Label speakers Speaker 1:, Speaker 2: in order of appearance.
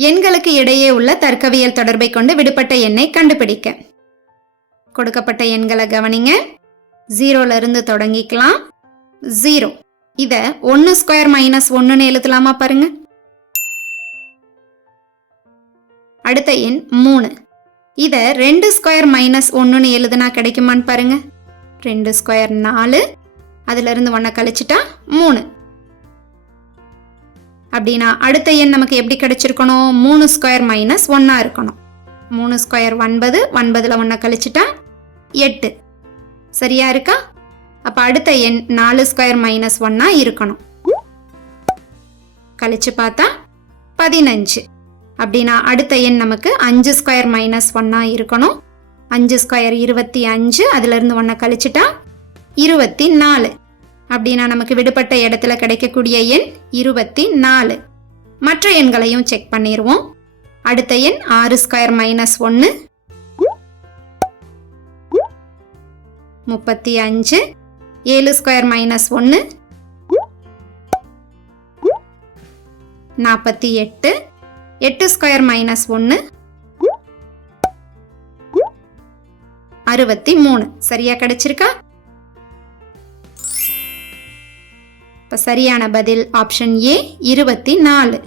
Speaker 1: எண்களுக்கு இடையே உள்ள தர்க்கவியல் தொடர்பை கொண்டு விடுபட்ட எண்ணை கண்டுபிடிக்க. கொடுக்கப்பட்ட எண்களை கவனிங்க. ஜீரோல இருந்து தொடங்கிக்கலாம். ஜீரோ. இத ஒன்னு ஸ்கொயர் மைனஸ் ஒன்றுன்னு எழுதலாமா பாருங்க. அடுத்த எண் மூணு. இத ரெண்டு ஸ்கொயர் மைனஸ் ஒன்னுன்னு எழுதுனா கிடைக்குமான்னு பாருங்க. ரெண்டு ஸ்கொயர் நாலு. அதுல இருந்து ஒன்றை கழிச்சிட்டா மூணு. அப்படின்னா அடுத்த எண் நமக்கு எப்படி கிடைச்சிருக்கணும்? மூணு ஸ்கொயர் மைனஸ் ஒன்னா இருக்கணும். மூணு ஸ்கொயர் ஒன்பது ஒன்பதுல ஒன்றை கழிச்சிட்டா எட்டு. சரியா இருக்கா? அப்ப அடுத்த எண் நாலு ஸ்கொயர் மைனஸ் ஒன்னா இருக்கணும். கழிச்சு பார்த்தா பதினஞ்சு. அப்படின்னா அடுத்த எண் நமக்கு அஞ்சு ஸ்கொயர் மைனஸ் ஒன்னா இருக்கணும். அஞ்சு ஸ்கொயர் இருபத்தி அஞ்சு அதுல இருந்து ஒன்றை கழிச்சிட்டா இருபத்தி நாலு. அப்படின்னா நமக்கு விடுபட்ட இடத்துல கிடைக்கக்கூடிய எண் இருபத்தி நாலு மற்ற எண்களையும் செக் பண்ணிடுவோம் அடுத்த எண் ஆறு ஸ்கொயர் மைனஸ் ஒன்று முப்பத்தி அஞ்சு. ஏழு ஸ்கொயர் மைனஸ் ஒன்று நாற்பத்தி எட்டு. எட்டு ஸ்கொயர் மைனஸ் ஒன்று அறுபத்தி மூணு. சரியா கிடைச்சிருக்கா? இப்போ சரியான பதில் ஆப்ஷன் ஏ இருபத்தி நாலு.